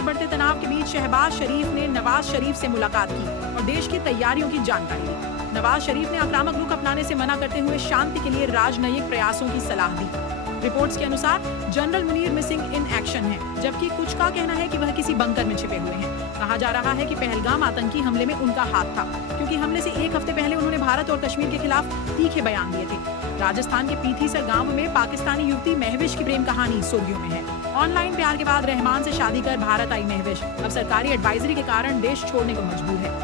साथ बढ़ते तनाव के बीच शहबाज शरीफ ने नवाज शरीफ से मुलाकात की और देश की तैयारियों की जानकारी ली। नवाज शरीफ ने आक्रामक रुख अपनाने से मना करते हुए शांति के लिए राजनयिक प्रयासों की सलाह दी। रिपोर्ट्स के अनुसार general Munir missing in action है, जबकि कुछ का कहना है कि वह किसी बंकर में छिपे हुए हैं। कहा जा रहा है कि पहलगाम आतंकी हमले में उनका हाथ था, क्योंकि हमले से एक हफ्ते पहले उन्होंने भारत और कश्मीर के खिलाफ तीखे बयान दिए थे। राजस्थान के पीथीसर गांव में पाकिस्तानी युवती महविश की प्रेम कहानी सुर्खियों में है। ऑनलाइन प्यार के बाद रहमान से शादी कर भारत आई महविश अब सरकारी एडवाइजरी के कारण देश छोड़ने को मजबूर है।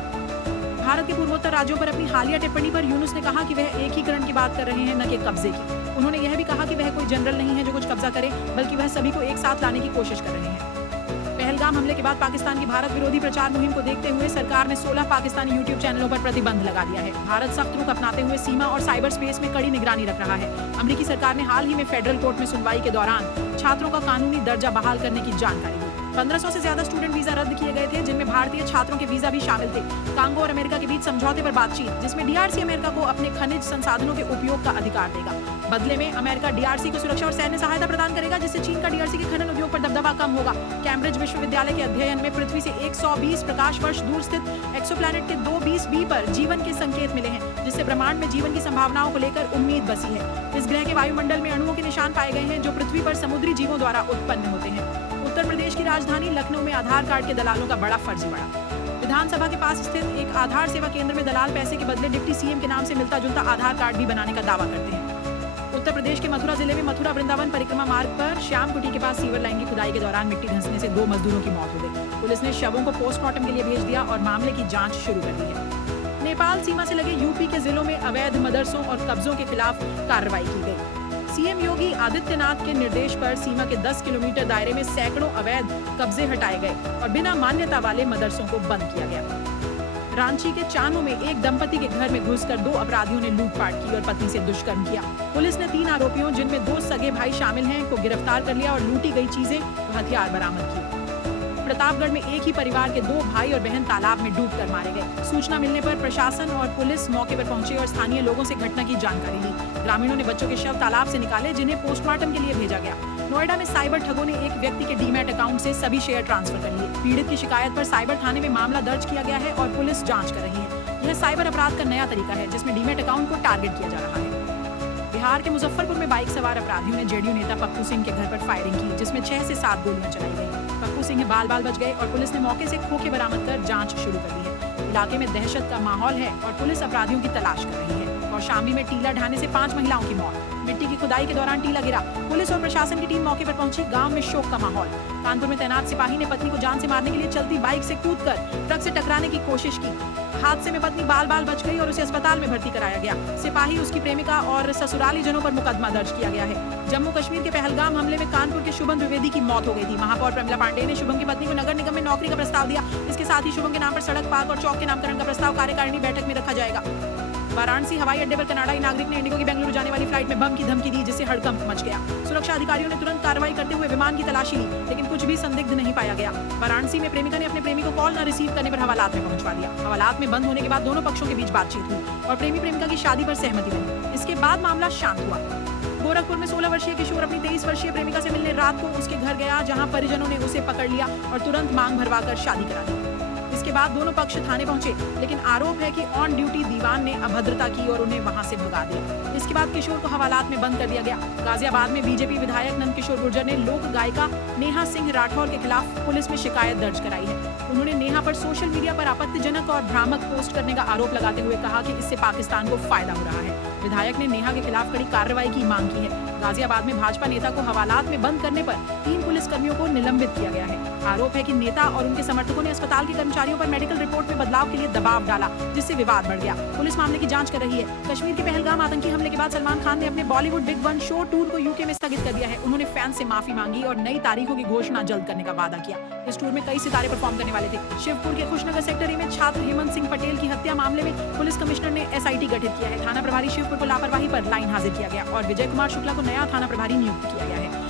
भारत के पूर्वोत्तर राज्यों पर अपनी हालिया टिप्पणी पर यूनुस ने कहा कि वह एकीकरण की बात कर रहे हैं, न कि कब्जे की। उन्होंने यह भी कहा कि वह कोई जनरल नहीं है जो कुछ कब्जा करे, बल्कि वह सभी को एक साथ लाने की कोशिश कर रहे हैं। पहलगाम हमले के बाद पाकिस्तान की भारत विरोधी प्रचार मुहिम को देखते हुए सरकार ने 16 पाकिस्तानी यूट्यूब चैनलों पर प्रतिबंध लगा दिया है। भारत सख्त रुख अपनाते हुए सीमा और साइबर स्पेस में कड़ी निगरानी रख रहा है। अमेरिकी सरकार ने हाल ही में फेडरल कोर्ट में सुनवाई के दौरान छात्रों का कानूनी दर्जा बहाल करने की जानकारी दी। 1500 से ज्यादा स्टूडेंट वीजा रद्द किए गए थे, जिनमें भारतीय छात्रों के वीजा भी शामिल थे। कांगो और अमेरिका के बीच समझौते पर बातचीत, जिसमें डीआरसी अमेरिका को अपने खनिज संसाधनों के उपयोग का अधिकार देगा। बदले में अमेरिका डीआरसी को सुरक्षा और सैन्य सहायता प्रदान करेगा, जिससे चीन का डीआरसी के खनन उद्योग पर दबदबा कम होगा। कैम्ब्रिज विश्वविद्यालय के अध्ययन में पृथ्वी से 120 प्रकाश वर्ष दूर स्थित एक्सोप्लैनेट के 220b पर जीवन के संकेत मिले हैं, जिससे ब्रह्मांड में जीवन की संभावनाओं को लेकर उम्मीद बसी है। इस ग्रह के वायुमंडल में अणुओं के निशान पाए गए हैं, जो पृथ्वी पर समुद्री जीवों द्वारा उत्पन्न होते हैं। उत्तर प्रदेश की राजधानी लखनऊ में आधार कार्ड के दलालों का बड़ा फर्जी बढ़ा। विधानसभा के पास स्थित एक आधार सेवा केंद्र में दलाल पैसे के बदले डिप्टी सीएम के नाम से मिलता जुलता आधार कार्ड भी बनाने का दावा करते हैं। उत्तर प्रदेश के मथुरा जिले में मथुरा वृंदावन परिक्रमा मार्ग पर श्याम कुटी के पास सीवर लाइन की खुदाई के दौरान मिट्टी धंसने से 2 मजदूरों की मौत हो गई। पुलिस ने शवों को पोस्टमार्टम के लिए भेज दिया और मामले की जांच शुरू कर दी है। नेपाल सीमा से लगे यूपी के जिलों में अवैध मदरसों और कब्जों के खिलाफ कार्रवाई की गई। सीएम योगी आदित्यनाथ के निर्देश पर सीमा के 10 किलोमीटर दायरे में सैकड़ों अवैध कब्जे हटाए गए और बिना मान्यता वाले मदरसों को बंद किया गया। रांची के चानो में एक दंपति के घर में घुसकर 2 अपराधियों ने लूटपाट की और पत्नी से दुष्कर्म किया। पुलिस ने 3 आरोपियों, जिनमें 2 सगे भाई शामिल हैं, को गिरफ्तार कर लिया और लूटी गई चीजें और हथियार बरामद किए। प्रतापगढ़ में एक ही परिवार के 2 भाई और बहन तालाब में डूबकर मारे गए। सूचना मिलने पर प्रशासन और पुलिस मौके पर पहुंचे और स्थानीय लोगों से घटना की जानकारी ली। ग्रामीणों ने बच्चों के शव तालाब से निकाले, जिन्हें पोस्टमार्टम के लिए भेजा गया। नोएडा में साइबर ठगों ने एक व्यक्ति के डीमैट अकाउंट से सभी शेयर ट्रांसफर कर लिए। पीड़ित की शिकायत पर साइबर थाने में मामला दर्ज किया गया है और पुलिस जांच कर रही है। यह साइबर अपराध का नया तरीका है, जिसमें डीमैट अकाउंट को टारगेट किया जा रहा है। बिहार के मुजफ्फरपुर में बाइक सवार अपराधियों ने जेडीयू नेता पप्पू सिंह के घर पर फायरिंग की, जिसमें 6 से 7 गोलियां चलाई गई। पप्पू सिंह बाल बाल बच गए और पुलिस ने मौके से खोखे बरामद कर जांच शुरू कर दी है। इलाके में दहशत का माहौल है और पुलिस अपराधियों की तलाश कर रही है। और शामली में टीला ढाने से 5 महिलाओं की मौत। मिट्टी की खुदाई के दौरान टीला गिरा। पुलिस और प्रशासन की टीम मौके पर पहुंची। गांव में शोक का माहौल। कानपुर में तैनात सिपाही ने पत्नी को जान से मारने के लिए चलती बाइक से कूदकर ट्रक से टकराने की कोशिश की। हादसे में पत्नी बाल बाल बच गई और उसे अस्पताल में भर्ती कराया गया। सिपाही, उसकी प्रेमिका और ससुराली जनों पर मुकदमा दर्ज किया गया है। जम्मू कश्मीर के पहलगाम हमले में कानपुर के शुभम द्विवेदी की मौत हो गई थी। महापौर प्रमिला पांडेय ने शुभम की पत्नी को नगर निगम में नौकरी का प्रस्ताव दिया। इसके साथ ही शुभम के नाम पर सड़क, पार्क और चौक के नामकरण का प्रस्ताव कार्यकारिणी बैठक में रखा जाएगा। वाराणसी हवाई अड्डे पर कनाडाई नागरिक ने इंडिगो की बेंगलुरु जाने वाली फ्लाइट में बम की धमकी दी, जिससे हड़कंप मच गया। सुरक्षा अधिकारियों ने तुरंत कार्रवाई करते हुए विमान की तलाशी ली, लेकिन कुछ भी संदिग्ध नहीं पाया गया। वाराणसी में प्रेमिका ने अपने प्रेमी को कॉल न रिसीव करने पर हवालात में पहुंचवा दिया। हवालात में बंद होने के बाद दोनों पक्षों के बीच बातचीत हुई और प्रेमी प्रेमिका की शादी पर सहमति बनी। इसके बाद मामला शांत हुआ। गोरखपुर में 16 वर्षीय किशोर अपनी 23 वर्षीय प्रेमिका से मिलने रात को उसके घर गया, जहां परिजनों ने उसे पकड़ लिया और तुरंत मांग भरवाकर शादी करा दी। इसके बाद दोनों पक्ष थाने पहुंचे, लेकिन आरोप है कि ऑन ड्यूटी दीवान ने अभद्रता की और उन्हें वहां से भगा दिया। इसके बाद किशोर को हवालात में बंद कर दिया गया। गाजियाबाद में बीजेपी विधायक नंदकिशोर गुर्जर ने लोक गायिका नेहा सिंह राठौर के खिलाफ पुलिस में शिकायत दर्ज कराई है। उन्होंने नेहा पर सोशल मीडिया पर आपत्तिजनक और भ्रामक पोस्ट करने का आरोप लगाते हुए कहा कि इससे पाकिस्तान को फायदा हो रहा है। विधायक ने नेहा के खिलाफ कड़ी कार्रवाई की मांग की है। गाजियाबाद में भाजपा नेता को हवालात में बंद करने पर 3 पुलिसकर्मियों को निलंबित किया गया है। आरोप है कि नेता और उनके समर्थकों ने अस्पताल के कर्मचारियों पर मेडिकल रिपोर्ट में बदलाव के लिए दबाव डाला, जिससे विवाद बढ़ गया। पुलिस मामले की जांच कर रही है। कश्मीर के पहलगाम आतंकी हमले के बाद सलमान खान ने अपने Bollywood big one show tour को यूके में स्थगित कर दिया है। उन्होंने फैंस से माफी मांगी और नई तारीखों की घोषणा जल्द करने का वादा किया। इस टूर में कई सितारे परफॉर्म करने वाले थे। शिवपुर के खुशनगर सेक्टर ए में छात्र हेमंत सिंह पटेल की हत्या मामले में पुलिस कमिश्नर ने एसआईटी गठित किया है। थाना प्रभारी शिवपुर को लापरवाही पर लाइन हाजिर किया गया और विजय कुमार शुक्ला को नया थाना प्रभारी नियुक्त किया गया है।